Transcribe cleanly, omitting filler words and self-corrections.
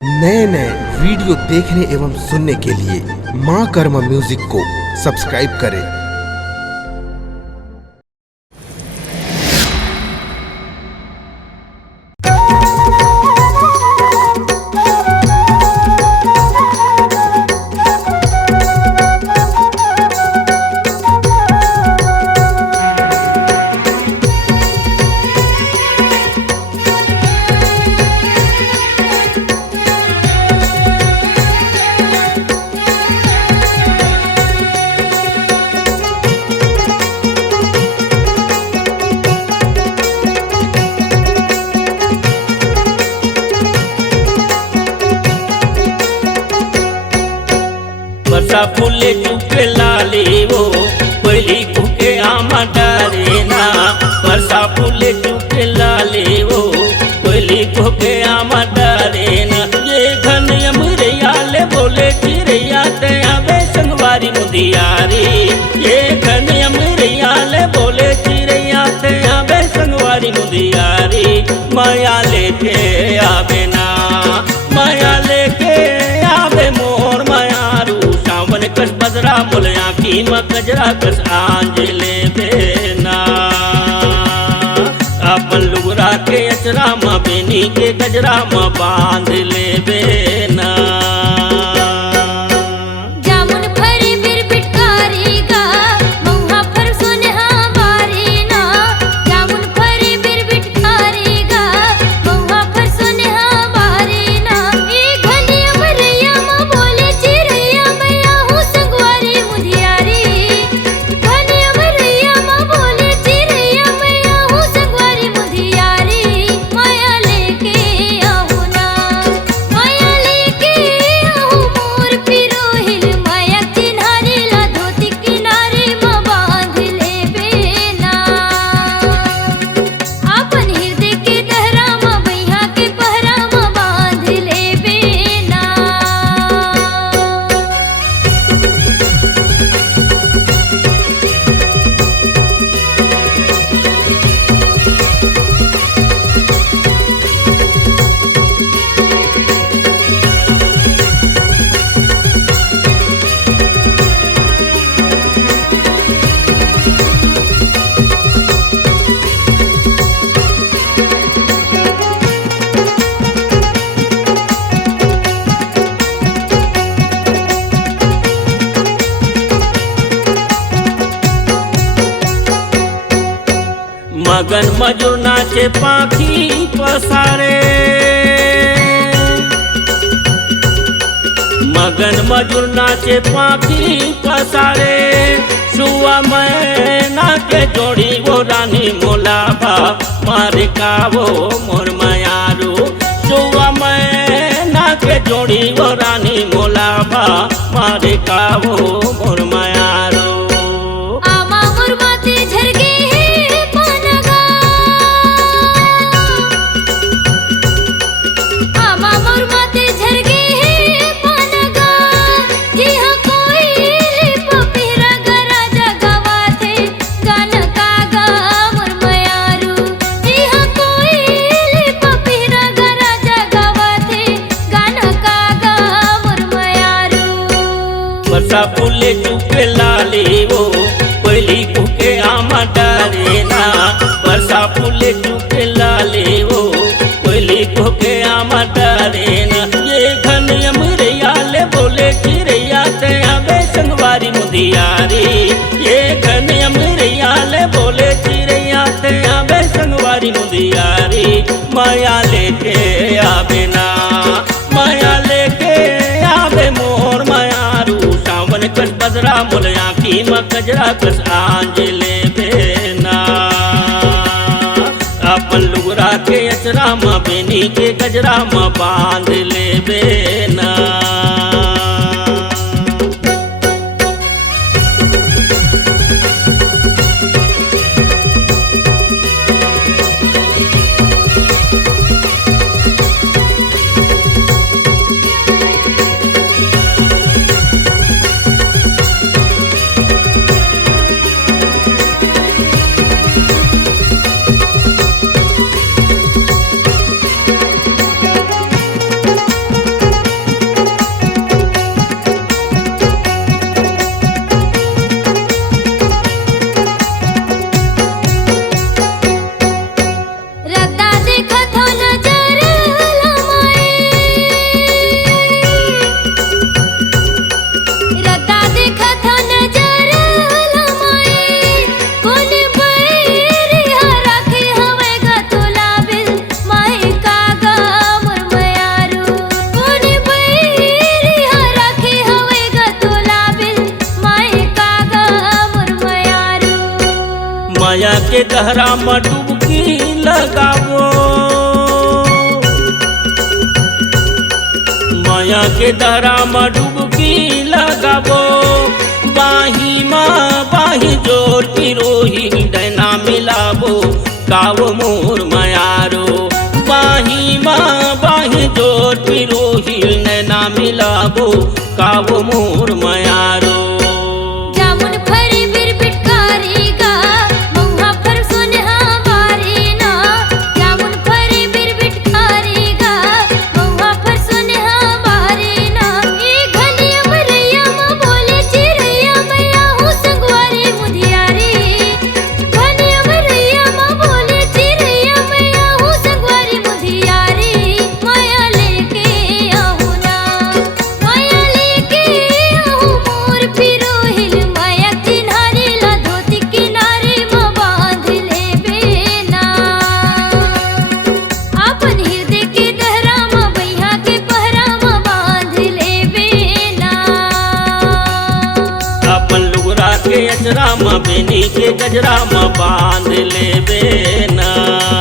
नए नए वीडियो देखने एवं सुनने के लिए माँ कर्मा म्यूजिक को सब्सक्राइब करें। वर्षा फूले चुके लाले वो कोयली कुके आमा डारे ना। वर्षा फूले चुके लाले वो कोयली कुके आमा डारे ना। ये घन अमरियाले बोले चिड़िया ते आवे संगवारी मुदियारी। ये घन अमरियाले बोले चिड़िया ते आवे संगवारी मुदियारी। माया लेके आवे ना, माया लेके आवे मोर मायारू। सावन कस बदरा बोलिया की मकजरा कस आंजले बेना। अपन लुगरा के अचरा माँ बेनी के गजरा माँ बांध ले बेना। मगन मजूर नाचे पाखी पसारे। मगन मजूर नाचे पाखी पसारे। सुआ मैना के जोड़ी वो रानी मोलाबा मारे का वो मोर मायारू। सुआ मैना के जोड़ी वो रानी मोलाबा मारे का वो मोर मायारू। वर्षा फूले चुके लाले वो कोयली कुके आमा डारे ना। वर्षा फूले चुके लाले वो कोयली कुके आमा डारे ना। ये घन अमरियाले बोले चिड़िया ते आवे संगवारी मुदियारी। ये घन अमरियाले बोले चिड़िया ते आवे संगवारी मुदियारी। माया लेके आवे ना, माया लेके आवे मोर मायारू। सावन कस बदरा बोलिया की मकजरा कस आंजले बेना। अपन लुगरा के अचरा माँ बेनी के गजरा माँ बांध ले बेना। के दहरा में डुबकी लगाबो, माया के दहरा में डुबकी लगाबो। बाही माँ बाही जोड़ पिरोही डैना मिलाबो, कावो मोर मायारो। बाही माँ बाही जोड़ पिरोही नैना मिलाबो, कावो मोर मायारो। के अजरा में बेनी के गजरा में बांध लेबे ना।